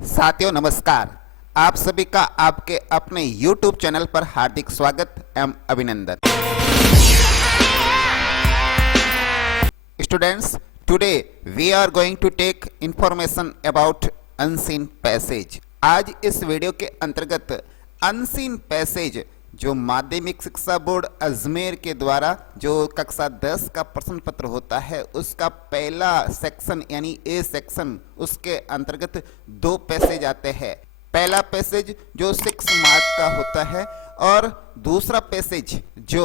साथियों नमस्कार। आप सभी का आपके अपने YouTube चैनल पर हार्दिक स्वागत एवं अभिनंदन। Students, today we are going to take information about unseen passage। आज इस वीडियो के अंतर्गत unseen passage जो माध्यमिक शिक्षा बोर्ड अजमेर के द्वारा जो कक्षा 10 का प्रश्न पत्र होता है उसका पहला सेक्शन यानी ए सेक्शन, उसके अंतर्गत दो पैसेज आते हैं। पहला पैसेज जो 6 मार्क्स का होता है और दूसरा पैसेज जो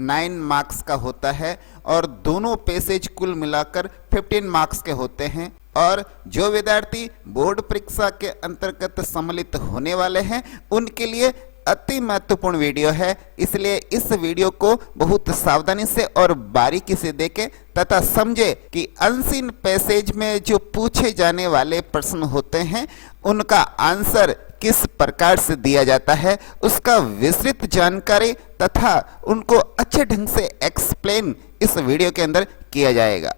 9 मार्क्स का होता है, और दोनों पैसेज कुल मिलाकर 15 मार्क्स के होते हैं। और जो विद्यार्थी बोर्ड परीक्षा के अंतर्गत सम्मिलित होने वाले हैं उनके लिए अति महत्वपूर्ण वीडियो है, इसलिए इस वीडियो को बहुत सावधानी से और बारीकी से देखें तथा समझे कि अनसीन पैसेज में जो पूछे जाने वाले प्रश्न होते हैं उनका आंसर किस प्रकार से दिया जाता है, उसका विस्तृत जानकारी तथा उनको अच्छे ढंग से एक्सप्लेन इस वीडियो के अंदर किया जाएगा।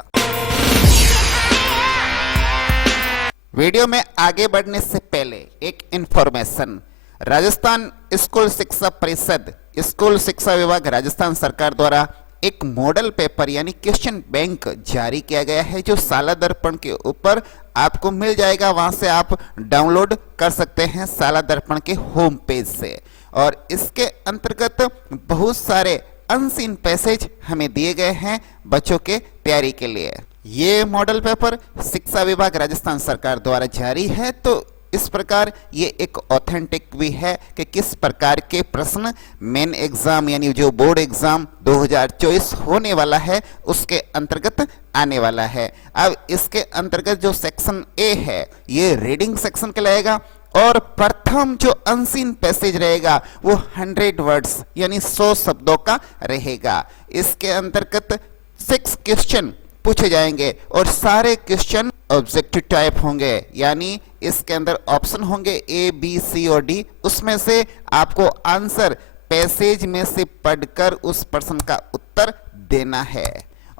वीडियो में आगे बढ़ने से पहले एक इंफॉर्मेशन, राजस्थान स्कूल शिक्षा परिषद, स्कूल शिक्षा विभाग राजस्थान सरकार द्वारा एक मॉडल पेपर यानी क्वेश्चन बैंक जारी किया गया है जो साला दर्पण के ऊपर आपको मिल जाएगा। वहां से आप डाउनलोड कर सकते हैं साला दर्पण के होम पेज से, और इसके अंतर्गत बहुत सारे अनसीन पैसेज हमें दिए गए हैं बच्चों के तैयारी के लिए। ये मॉडल पेपर शिक्षा विभाग राजस्थान सरकार द्वारा जारी है, तो इस प्रकार ये एक ऑथेंटिक भी है कि किस प्रकार के प्रश्न मेन एग्जाम यानी जो बोर्ड एग्जाम 2024 होने वाला है उसके अंतर्गत आने वाला है। अब इसके अंतर्गत जो सेक्शन ए है ये रीडिंग सेक्शन कहलाएगा, और प्रथम जो अनसीन पैसेज रहेगा वो 100 वर्ड्स यानी 100 शब्दों का रहेगा। इसके अंतर्गत 6 क्वेश्चन पूछे जाएंगे और सारे क्वेश्चन ऑब्जेक्टिव टाइप होंगे, यानी इसके अंदर ऑप्शन होंगे ए बी सी और डी, उसमें से आपको आंसर पैसेज में से पढ़कर उस प्रश्न का उत्तर देना है।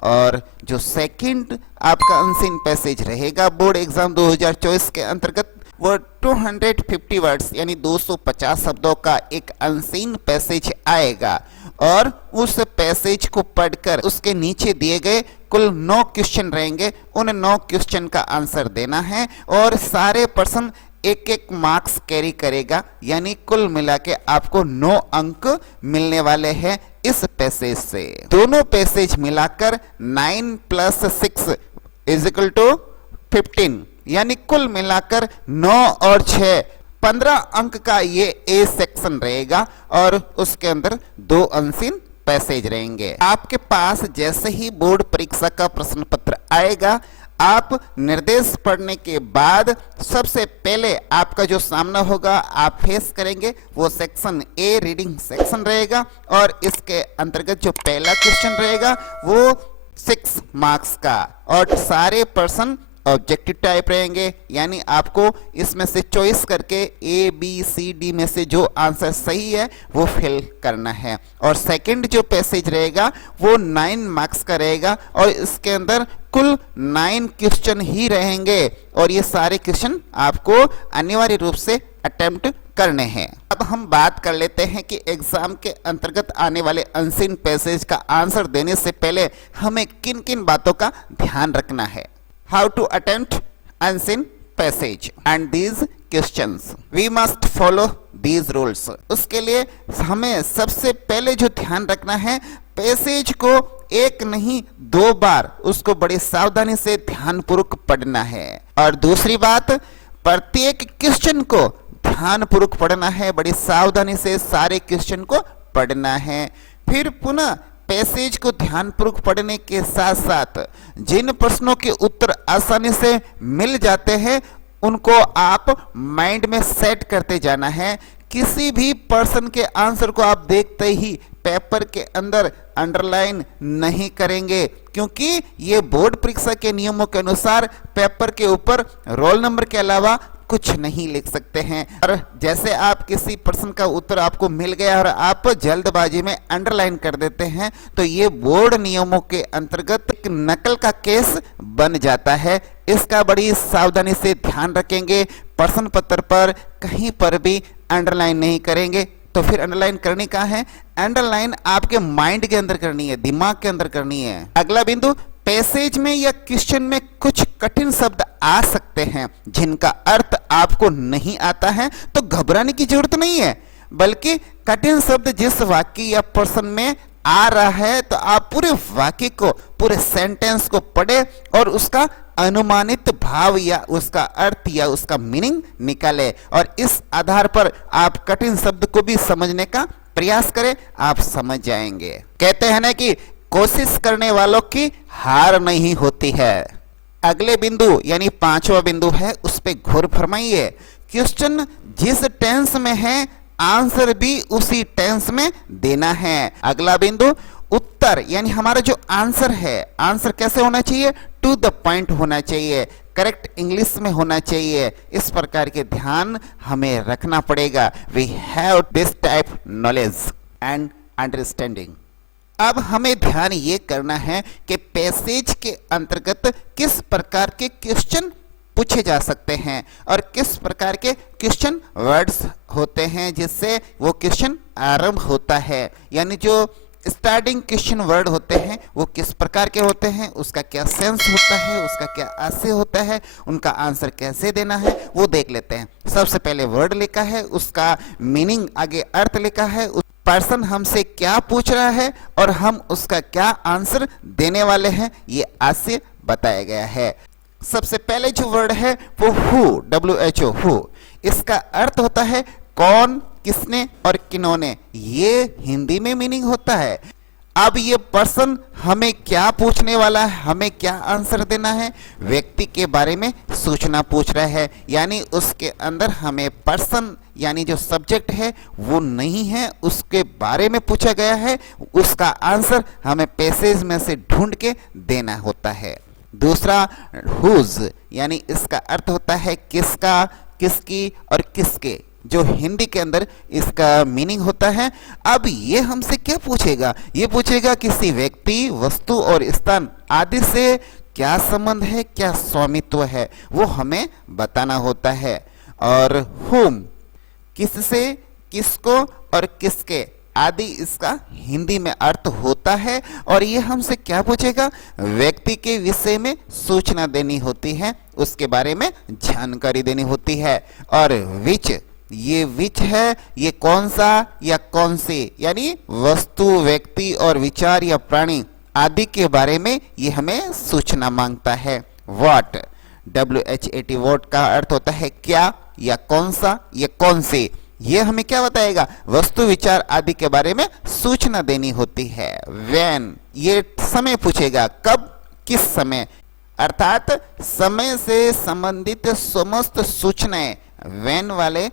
और जो सेकंड आपका अनसीन पैसेज रहेगा बोर्ड एग्जाम 2024 के अंतर्गत वो 250 वर्ड्स यानी 250 शब्दों का एक अनसीन पैसेज आएगा, और उस पैसेज को पढ़कर उसके नीचे दिए गए कुल 9 क्वेश्चन रहेंगे, उन 9 क्वेश्चन का आंसर देना है, और सारे प्रश्न एक मार्क्स कैरी करेगा, यानी कुल मिला के आपको 9 अंक मिलने वाले हैं इस पैसेज से। दोनों पैसेज मिलाकर 9 + 6 = 15, यानी कुल मिलाकर 9 और 6 15 अंक का ये ए सेक्शन रहेगा, और उसके अंदर 2 अनसीन पैसेज रहेंगे। आपके पास जैसे ही बोर्ड परीक्षा का प्रश्न पत्र आएगा, आप निर्देश पढ़ने के बाद सबसे पहले आपका जो सामना होगा आप फेस करेंगे वो सेक्शन ए रीडिंग सेक्शन रहेगा, और इसके अंतर्गत जो पहला क्वेश्चन रहेगा वो 6 मार्क्स का, और सारे प्रश्न ऑब्जेक्टिव टाइप रहेंगे, यानी आपको इसमें से चॉइस करके ए बी सी डी में से जो आंसर सही है वो फिल करना है। और सेकंड जो पैसेज रहेगा वो 9 मार्क्स का रहेगा, और इसके अंदर कुल 9 क्वेश्चन ही रहेंगे, और ये सारे क्वेश्चन आपको अनिवार्य रूप से अटेम्प्ट करने हैं। अब हम बात कर लेते हैं कि एग्जाम के अंतर्गत आने वाले अनसीन पैसेज का आंसर देने से पहले हमें किन किन बातों का ध्यान रखना है। How to attempt unseen passage and these questions we must follow these rules। उसके लिए हमें सबसे पहले जो ध्यान रखना है, पैसेज को एक नहीं 2 बार उसको बड़ी सावधानी से ध्यानपूर्वक पढ़ना है, और दूसरी बात प्रत्येक क्वेश्चन को ध्यानपूर्वक पढ़ना है, बड़ी सावधानी से सारे क्वेश्चन को पढ़ना है। फिर पुनः पैसेज को ध्यानपूर्वक पढ़ने के साथ साथ जिन प्रश्नों के उत्तर आसानी से मिल जाते हैं उनको आप माइंड में सेट करते जाना है। किसी भी पर्सन के आंसर को आप देखते ही पेपर के अंदर अंडरलाइन नहीं करेंगे, क्योंकि ये बोर्ड परीक्षा के नियमों के अनुसार पेपर के ऊपर रोल नंबर के अलावा कुछ नहीं लिख सकते हैं। और जैसे आप किसी प्रश्न का उत्तर आपको मिल गया और आप जल्दबाजी में अंडरलाइन कर देते हैं तो ये बोर्ड नियमों के अंतर्गत एक नकल का केस बन जाता है, इसका बड़ी सावधानी से ध्यान रखेंगे, प्रश्न पत्र पर कहीं पर भी अंडरलाइन नहीं करेंगे। तो फिर अंडरलाइन करनी कहाँ है? अंडरलाइन आपके माइंड के अंदर करनी है, दिमाग के अंदर करनी है। अगला बिंदु, पैसेज में या क्वेश्चन में कुछ कठिन शब्द आ सकते हैं जिनका अर्थ आपको नहीं आता है, तो घबराने की जरूरत नहीं है, बल्कि कठिन शब्द जिस वाक्य या प्रश्न में आ रहा है तो आप पूरे वाक्य को, पूरे सेंटेंस को पढ़े और उसका अनुमानित भाव या उसका अर्थ या उसका मीनिंग निकाले और इस आधार पर आप कठिन शब्द को भी समझने का प्रयास करें, आप समझ जाएंगे। कहते हैं ना कि कोशिश करने वालों की हार नहीं होती है। अगले बिंदु यानी पांचवा बिंदु है, उस पे गौर फरमाइए। क्वेश्चन जिस टेंस में है, आंसर भी उसी टेंस में देना है। अगला बिंदु, उत्तर यानी हमारा जो आंसर है, आंसर कैसे होना चाहिए? टू द पॉइंट होना चाहिए, करेक्ट इंग्लिश में होना चाहिए। इस प्रकार के ध्यान हमें रखना पड़ेगा। We have this type knowledge and understanding. अब हमें ध्यान ये करना है कि पैसेज के अंतर्गत किस प्रकार के क्वेश्चन पूछे जा सकते हैं और किस प्रकार के क्वेश्चन वर्ड्स होते हैं जिससे वो क्वेश्चन आरंभ होता है। यानी जो स्टार्टिंग क्वेश्चन वर्ड होते हैं वो किस प्रकार के होते हैं, उसका क्या सेंस होता है, उसका क्या आशय होता है, उनका आंसर कैसे देना है, वो देख लेते हैं। सबसे पहले वर्ड लिखा है, उसका मीनिंग आगे अर्थ लिखा है, उस पर्सन हमसे क्या पूछ रहा है और हम उसका क्या आंसर देने वाले हैं, ये आशय बताया गया है। सबसे पहले जो वर्ड है वो हु, WHO, हु। इसका अर्थ होता है कौन, किसने और किन्होंने, ये हिंदी में मीनिंग होता है। अब ये पर्सन हमें क्या पूछने वाला है, हमें क्या आंसर देना है, व्यक्ति के बारे में सूचना पूछ रहा है, यानी उसके अंदर हमें पर्सन यानी जो सब्जेक्ट है वो नहीं है, उसके बारे में पूछा गया है, उसका आंसर हमें पैसेज में से ढूंढ के देना होता है। दूसरा हुज यानी इसका अर्थ होता है किसका, किसकी और किसके, जो हिंदी के अंदर इसका मीनिंग होता है। अब ये हमसे क्या पूछेगा? ये पूछेगा किसी व्यक्ति, वस्तु और स्थान आदि से क्या संबंध है, क्या स्वामित्व है, वो हमें बताना होता है। और हुम किससे, किसको और किसके आदि इसका हिंदी में अर्थ होता है। और ये हमसे क्या पूछेगा? व्यक्ति के विषय में सूचना देनी होती है, उसके बारे में जानकारी देनी होती है। और विच, ये विच है, ये कौन सा या कौन सी, यानी वस्तु, व्यक्ति और विचार या प्राणी आदि के बारे में ये हमें सूचना मांगता है। व्हाट, WHAT, व्हाट का अर्थ होता है क्या या कौन सा या कौन सी, ये हमें क्या बताएगा? वस्तु, विचार आदि के बारे में सूचना देनी होती है। व्हेन, ये समय पूछेगा, कब, किस समय, अर्थात समय से संबंधित समस्त सूचनाएं व्हेन वाले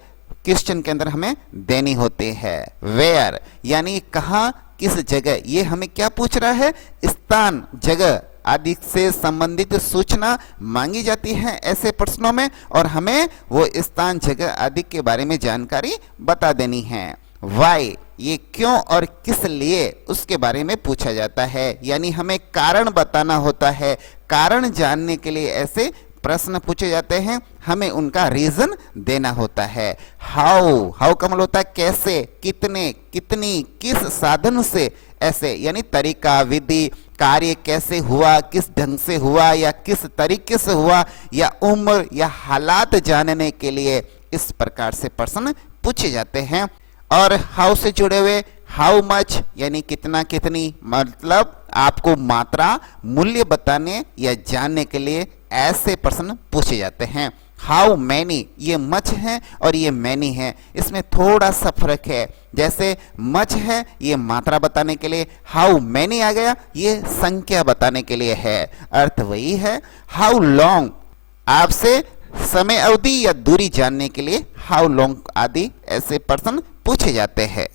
क्वेश्चन के अंदर हमें देनी होती है। वेयर यानी कहाँ, किस जगह, ये हमें क्या पूछ रहा है? स्थान, जगह आदि से संबंधित सूचना मांगी जाती है ऐसे प्रश्नों में, और हमें वो स्थान, जगह आदि के बारे में जानकारी बता देनी है। वाई, ये क्यों और किस लिए, उसके बारे में पूछा जाता है, यानी हमें कारण बताना होता है। कारण जानने के लिए ऐसे प्रश्न पूछे जाते हैं, हमें उनका रीजन देना होता है। हाउ, हाउ का मतलब होता है कैसे, कितने, कितनी, किस साधन से, ऐसे यानी तरीका, विधि, कार्य कैसे हुआ, किस ढंग से हुआ या किस तरीके से हुआ, या उम्र या हालात जानने के लिए इस प्रकार से प्रश्न पूछे जाते हैं। और हाउ से जुड़े हुए हाउ मच यानी कितना, कितनी, मतलब आपको मात्रा, मूल्य बताने या जानने के लिए ऐसे प्रश्न पूछे जाते हैं। हाउ मैनी, ये मच है और ये मैनी है, इसमें थोड़ा सा फर्क है। जैसे मच है ये मात्रा बताने के लिए, हाउ मैनी आ गया ये संख्या बताने के लिए है, अर्थ वही है। हाउ लॉन्ग आपसे समय अवधि या दूरी जानने के लिए हाउ लॉन्ग आदि ऐसे प्रश्न पूछे जाते हैं।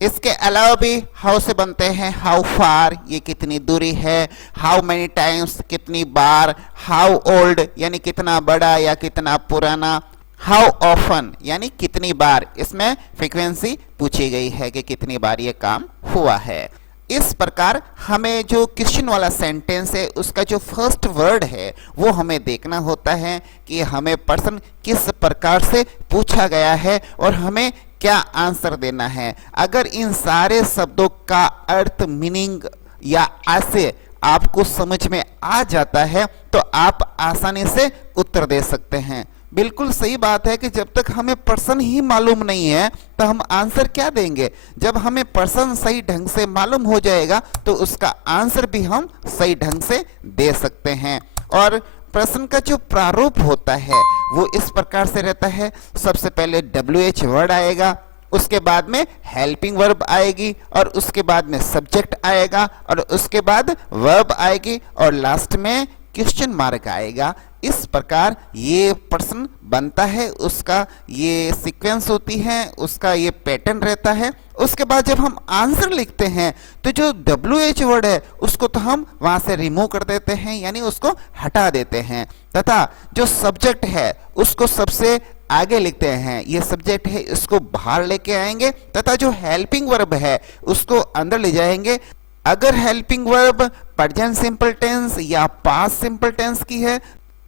इसके अलावा भी हाउ से बनते हैं हाउ फार, ये कितनी दूरी है, हाउ मेनी टाइम्स, कितनी बार, हाउ ओल्ड यानी कितना बड़ा या कितना पुराना, हाउ ऑफन यानी कितनी बार, इसमें फ्रीक्वेंसी पूछी गई है कि कितनी बार ये काम हुआ है। इस प्रकार हमें जो क्वेश्चन वाला सेंटेंस है उसका जो फर्स्ट वर्ड है वो हमें देखना होता है कि हमें प्रश्न किस प्रकार से पूछा गया है और हमें क्या आंसर देना है। अगर इन सारे शब्दों का अर्थ, मीनिंग या आशय आपको समझ में आ जाता है तो आप आसानी से उत्तर दे सकते हैं। बिल्कुल सही बात है कि जब तक हमें प्रश्न ही मालूम नहीं है तो हम आंसर क्या देंगे। जब हमें प्रश्न सही ढंग से मालूम हो जाएगा तो उसका आंसर भी हम सही ढंग से दे सकते हैं। और प्रश्न का जो प्रारूप होता है वो इस प्रकार से रहता है, सबसे पहले WH वर्ड आएगा, उसके बाद में हेल्पिंग वर्ब आएगी और उसके बाद में सब्जेक्ट आएगा और उसके बाद वर्ब आएगी और लास्ट में क्वेश्चन मार्क आएगा। इस प्रकार ये प्रश्न बनता है, उसका ये सीक्वेंस होती है, उसका ये पैटर्न रहता है। उसके बाद जब हम आंसर लिखते हैं तो जो WH वर्ड है उसको तो हम वहां से रिमूव कर देते हैं, यानी उसको हटा देते हैं, तथा जो सब्जेक्ट है उसको सबसे आगे लिखते हैं। ये सब्जेक्ट है इसको बाहर लेके आएंगे तथा जो हेल्पिंग वर्ब है उसको अंदर ले जाएंगे। अगर helping verb present simple tense या पास्ट सिंपल टेंस की है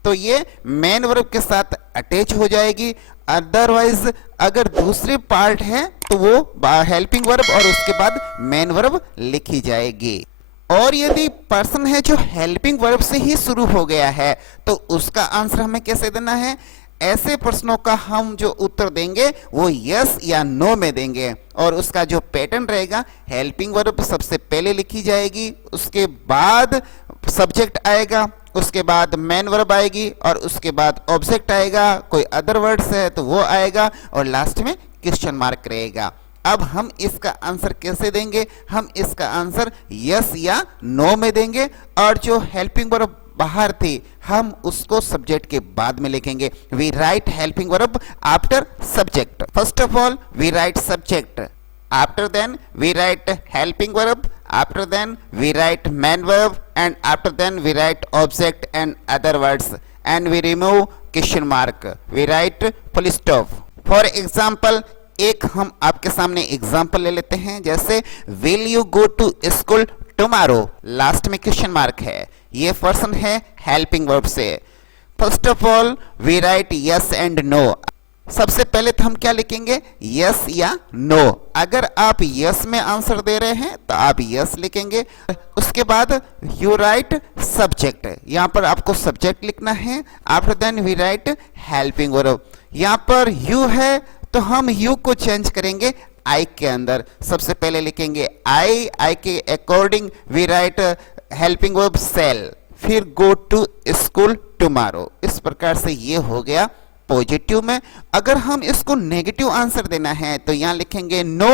तो ये मेन वर्ब के साथ अटैच हो जाएगी। अदरवाइज अगर दूसरी पार्ट है तो वो हेल्पिंग वर्ब और उसके बाद मेन वर्ब लिखी जाएगी। और यदि पर्सन है जो हेल्पिंग वर्ब से ही शुरू हो गया है तो उसका आंसर हमें कैसे देना है। ऐसे प्रश्नों का हम जो उत्तर देंगे वो यस या नो में देंगे और उसका जो पैटर्न रहेगा, हेल्पिंग वर्ब सबसे पहले लिखी जाएगी, उसके बाद सब्जेक्ट आएगा, उसके बाद मेन वर्ब आएगी और उसके बाद ऑब्जेक्ट आएगा, कोई अदर वर्ड्स है तो वो आएगा और लास्ट में क्वेश्चन मार्क रहेगा। अब हम इसका आंसर कैसे देंगे, हम इसका आंसर यस या नो में देंगे और जो हेल्पिंग वर्ब बाहर थी हम उसको सब्जेक्ट के बाद में लिखेंगे। We write helping verb after subject. First of all we write subject, after then we write helping verb, after then we write main verb and after then we write object and other words and we remove question mark, we write full stop। for example एक हम आपके सामने example ले लेते हैं, जैसे will you go to school tomorrow, last में question mark है, ये पर्सन है हेल्पिंग वर्ब से। First of all we write yes and no. सबसे पहले तो हम क्या लिखेंगे, यस या नो। अगर आप यस में आंसर दे रहे हैं तो आप यस लिखेंगे। उसके बाद यू राइट सब्जेक्ट, यहाँ पर आपको सब्जेक्ट लिखना है। After then we write helping verb, यहाँ पर यू है तो हम यू को चेंज करेंगे आई के अंदर। सबसे पहले लिखेंगे आई के according we write helping verb shall, फिर गो टू स्कूल टुमारो। इस प्रकार से ये हो गया पॉजिटिव में। अगर हम इसको नेगेटिव आंसर देना है तो यहां लिखेंगे नो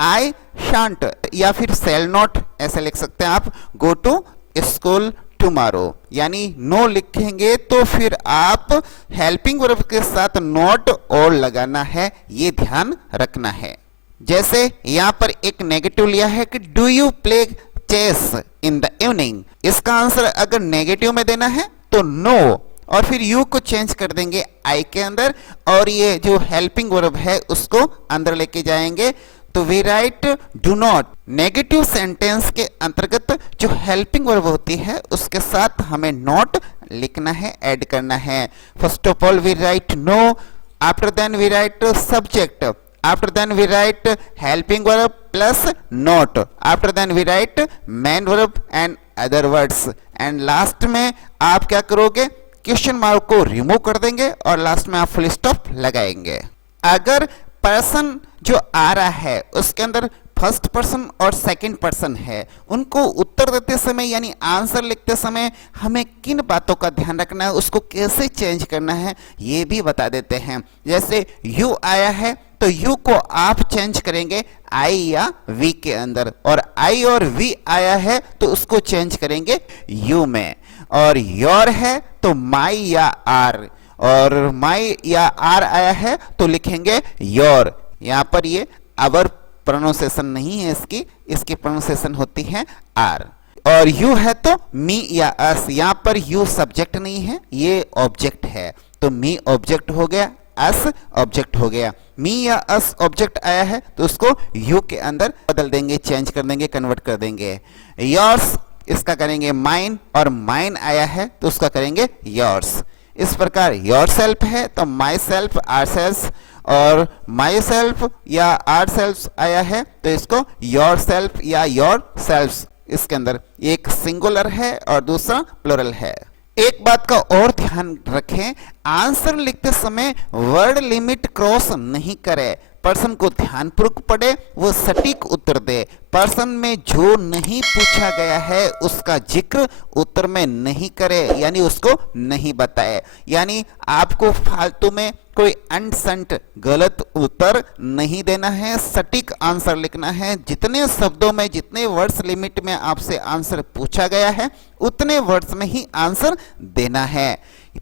आई शांट या फिर सेल नॉट, ऐसे लिख सकते हैं आप, गो टू स्कूल टुमारो। यानी नो लिखेंगे तो फिर आप हेल्पिंग वर्ब के साथ नॉट और लगाना है, ये ध्यान रखना है। जैसे यहां पर एक नेगेटिव लिया है कि do you play chess in the evening, इसका आंसर अगर नेगेटिव में देना है तो नो और फिर यू को चेंज कर देंगे आई के अंदर और ये जो हेल्पिंग वर्ब है उसको अंदर लेके जाएंगे। तो we write do not. Negative sentence के अंतर्गत जो हेल्पिंग वर्ब होती है उसके साथ हमें नॉट लिखना है, ऐड करना है। First of all we write no, after then we write subject, after then we write helping verb plus not, after then we write main verb and other words and last में आप क्या करोगे, question mark को remove कर देंगे और last में आप फुल स्टॉप लगाएंगे। अगर पर्सन जो आ रहा है उसके अंदर फर्स्ट पर्सन और सेकंड पर्सन है, उनको उत्तर देते समय यानी आंसर लिखते समय हमें किन बातों का ध्यान रखना है, उसको कैसे चेंज करना है ये भी बता देते हैं। जैसे यू आया है तो यू को आप चेंज करेंगे आई या वी के अंदर, और आई और वी आया है तो उसको चेंज करेंगे यू में, और योर है तो माई या आर, और माई या आर आया है तो लिखेंगे योर। यहाँ पर ये आवर प्रोनाउंसिएशन नहीं है इसकी प्रोनाउंसिएशन होती है आर। और यू है तो मी या अस, यहाँ पर यू सब्जेक्ट नहीं है, ये ऑब्जेक्ट है, तो मी ऑब्जेक्ट हो गया, अस ऑब्जेक्ट हो गया। मी या अस ऑब्जेक्ट आया है तो उसको यू के अंदर बदल देंगे, चेंज कर देंगे, कन्वर्ट कर देंगे। योर्स इसका करेंगे माइन, और माइन आया है तो उसका करेंगे योर्स। इस प्रकार योर सेल्फ है तो माई सेल्फ, आर सेल्फ, और माई सेल्फ या आर सेल्फ आया है तो इसको योर सेल्फ या योर सेल्फ। इसके अंदर एक सिंगुलर है और दूसरा प्लुरल है। एक बात का और ध्यान रखें, आंसर लिखते समय वर्ड लिमिट क्रॉस नहीं करें। पर्सन को ध्यानपूर्वक पढ़े, वो सटीक उत्तर दे। पर्सन में जो नहीं पूछा गया है उसका जिक्र उत्तर में नहीं करे, यानी उसको नहीं बताए। यानी आपको फालतू में कोई अनसंट गलत उत्तर नहीं देना है, सटीक आंसर लिखना है। जितने शब्दों में, जितने वर्ड्स लिमिट में आपसे आंसर पूछा गया है उतने वर्ड्स में ही आंसर देना है।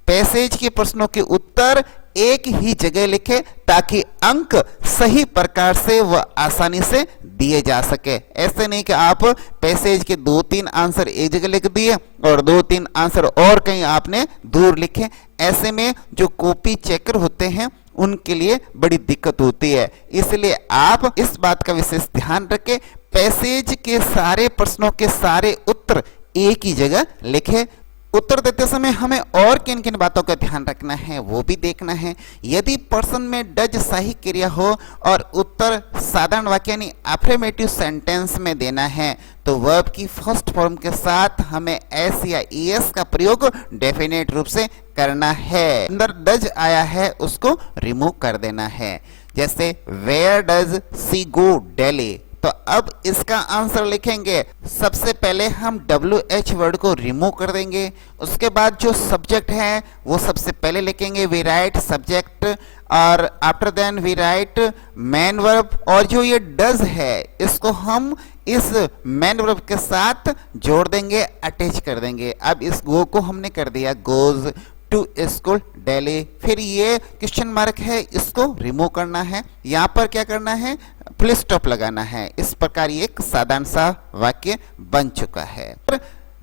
पैसेज के प्रश्नों के उत्तर एक ही जगह लिखे ताकि अंक सही प्रकार से व आसानी से दिए जा सके। ऐसे नहीं कि आप पैसेज के 2-3 आंसर एक जगह लिख दिए और 2-3 आंसर और कहीं आपने दूर लिखे। ऐसे में जो कॉपी चेकर होते हैं उनके लिए बड़ी दिक्कत होती है। इसलिए आप इस बात का विशेष ध्यान रखें, पैसेज के सारे प्रश्नों के सारे उत्तर एक ही जगह लिखे। उत्तर देते समय हमें और किन किन बातों का ध्यान रखना है वो भी देखना है। यदि पर्सन में डज सही क्रिया हो और उत्तर साधारण वाक्य यानी अफर्मेटिव सेंटेंस में देना है तो वर्ब की फर्स्ट फॉर्म के साथ हमें एस या ईएस का प्रयोग डेफिनेट रूप से करना है। अंदर डज आया है उसको रिमूव कर देना है। जैसे where does she go daily, तो अब इसका आंसर लिखेंगे। सबसे पहले हम WH वर्ड को रिमूव कर देंगे, उसके बाद जो सब्जेक्ट है वो सबसे पहले लिखेंगे, वी राइट सब्जेक्ट, और after then we write main verb, और जो ये डज है इसको हम इस मैन वर्ब के साथ जोड़ देंगे, अटैच कर देंगे। अब इस गो को हमने कर दिया गोज टू स्कूल डेली। फिर ये क्वेश्चन मार्क है, इसको रिमूव करना है, यहाँ पर क्या करना है, फुल स्टॉप लगाना है। इस प्रकार ये एक साधारण सा वाक्य बन चुका है।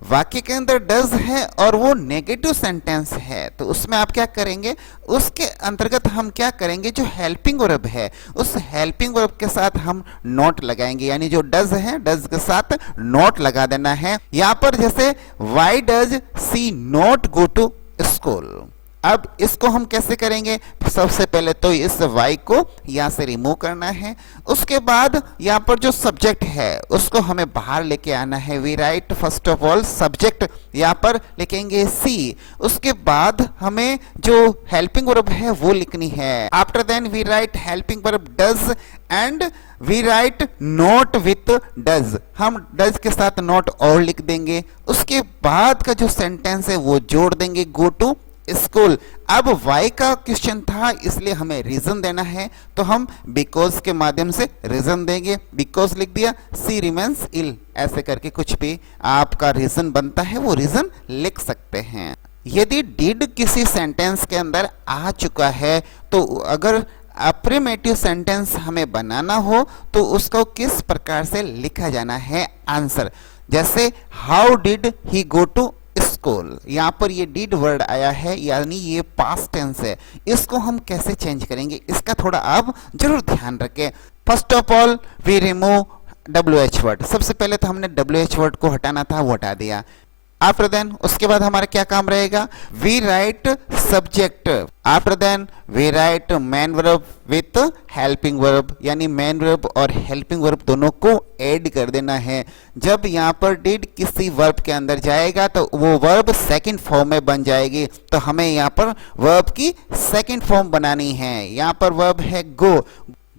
वाक्य के अंदर डज है और वो नेगेटिव सेंटेंस है तो उसमें आप क्या करेंगे, उसके अंतर्गत हम क्या करेंगे, जो हेल्पिंग वर्ब है उस हेल्पिंग वर्ब के साथ हम नोट लगाएंगे। यानी जो डज है डज के साथ नोट लगा देना है। यहाँ पर जैसे why does she not go to school, अब इसको हम कैसे करेंगे, सबसे पहले तो इस y को यहाँ से रिमूव करना है। उसके बाद यहाँ पर जो सब्जेक्ट है उसको हमें बाहर लेके आना है। We write first of all subject, यहाँ पर लिखेंगे सी। उसके बाद हमें जो हेल्पिंग वर्ब है वो लिखनी है। After then we write helping verb does and we write not with does, हम डज के साथ नोट और लिख देंगे। उसके बाद का जो सेंटेंस है वो जोड़ देंगे, गो टू स्कूल। अब वाई का क्वेश्चन था इसलिए हमें रीजन देना है तो हम बिकॉज के माध्यम से रीजन देंगे। बिकॉज लिख दिया, सी रिमेन्स इल, ऐसे करके कुछ भी आपका रीजन बनता है वो रीजन लिख सकते हैं। यदि डिड किसी सेंटेंस के अंदर आ चुका है तो अगर अफर्मेटिव सेंटेंस हमें बनाना हो तो उसको किस प्रकार से लिखा जाना है आंसर। जैसे how did he go to school, यहाँ पर ये डिड वर्ड आया है यानी ये पास्ट टेंस है, इसको हम कैसे चेंज करेंगे इसका थोड़ा आप जरूर ध्यान रखें। First of all we remove WH word, सबसे पहले तो हमने WH वर्ड को हटाना था वो हटा दिया। आफ्टर देन उसके बाद हमारा क्या काम रहेगा, we write subject, after then we write main verb with helping verb, यानी मैन वर्ब और हेल्पिंग वर्ब दोनों को ऐड कर देना है। जब यहाँ पर डिड किसी वर्ब के अंदर जाएगा तो वो वर्ब सेकंड फॉर्म में बन जाएगी, तो हमें यहाँ पर वर्ब की सेकंड फॉर्म बनानी है। यहाँ पर वर्ब है गो,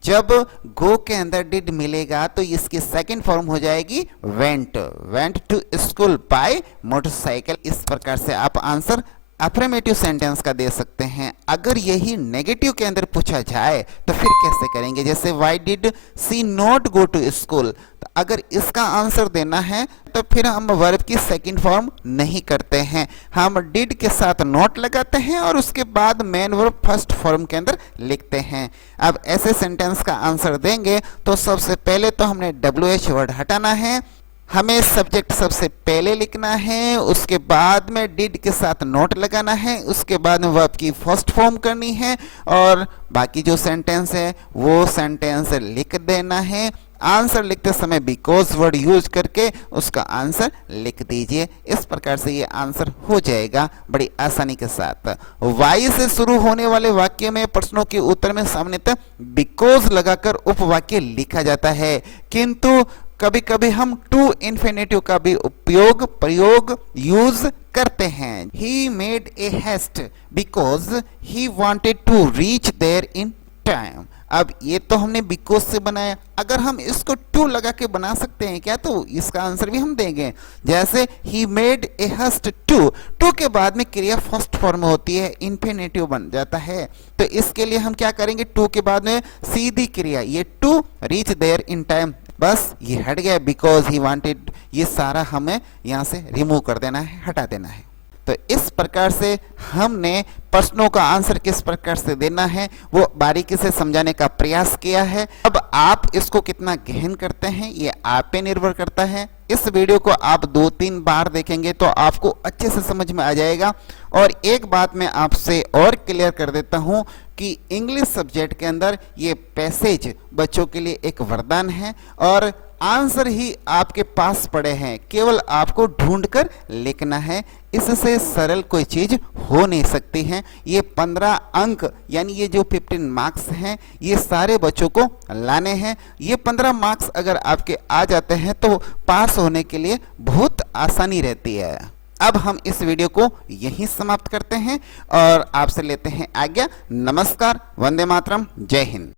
जब गो के अंदर डिड मिलेगा तो इसकी सेकंड फॉर्म हो जाएगी went, went to school by motorcycle. इस प्रकार से आप आंसर अफर्मेटिव सेंटेंस का दे सकते हैं। अगर यही नेगेटिव के अंदर पूछा जाए तो फिर कैसे करेंगे, जैसे why did she not go to school, तो अगर इसका आंसर देना है तो फिर हम वर्ब की सेकंड फॉर्म नहीं करते हैं, हम डिड के साथ नॉट लगाते हैं और उसके बाद मेन वर्ब फर्स्ट फॉर्म के अंदर लिखते हैं। अब ऐसे सेंटेंस का आंसर देंगे तो सबसे पहले तो हमने WH वर्ड हटाना है, हमें सब्जेक्ट सबसे पहले लिखना है, उसके बाद में डिड के साथ नोट लगाना है, उसके बाद में वर्ब की फर्स्ट फॉर्म करनी है और बाकी जो सेंटेंस है वो सेंटेंस लिख देना है। आंसर लिखते समय बिकॉज वर्ड यूज करके उसका आंसर लिख दीजिए। इस प्रकार से ये आंसर हो जाएगा बड़ी आसानी के साथ। वाई से शुरू होने वाले वाक्य में प्रश्नों के उत्तर में सामान्यतः बिकॉज लगाकर उपवाक्य लिखा जाता है, किंतु कभी कभी हम टू इन्फिनेटिव का भी प्रयोग यूज करते हैं। He made a haste because he wanted to reach there in time. अब ये तो हमने बिकॉज से बनाया, अगर हम इसको टू लगा के बना सकते हैं क्या, तो इसका आंसर भी हम देंगे। जैसे he made a haste to के बाद में क्रिया फर्स्ट फॉर्म होती है, इन्फिनेटिव बन जाता है। तो इसके लिए हम क्या करेंगे, टू के बाद में सीधी क्रिया, ये to reach there in time, बस ये हट गया बिकॉज ही वांटेड, ये सारा हमें यहाँ से रिमूव कर देना है, हटा देना है। तो इस प्रकार से हमने प्रश्नों का आंसर किस प्रकार से देना है वो बारीकी से समझाने का प्रयास किया है। अब आप इसको कितना गहन करते हैं ये आप पे निर्भर करता है। इस वीडियो को आप 2-3 बार देखेंगे तो आपको अच्छे से समझ में आ जाएगा। और एक बात मैं आपसे और क्लियर कर देता हूं कि इंग्लिश सब्जेक्ट के अंदर ये पैसेज बच्चों के लिए एक वरदान है और आंसर ही आपके पास पड़े हैं, केवल आपको ढूंढकर लिखना है। इससे सरल कोई चीज हो नहीं सकती है। ये 15 अंक यानी ये जो 15 मार्क्स हैं ये सारे बच्चों को लाने हैं। ये 15 मार्क्स अगर आपके आ जाते हैं तो पास होने के लिए बहुत आसानी रहती है। अब हम इस वीडियो को यहीं समाप्त करते हैं और आपसे लेते हैं आज्ञा। नमस्कार, वंदे मातरम, जय हिंद।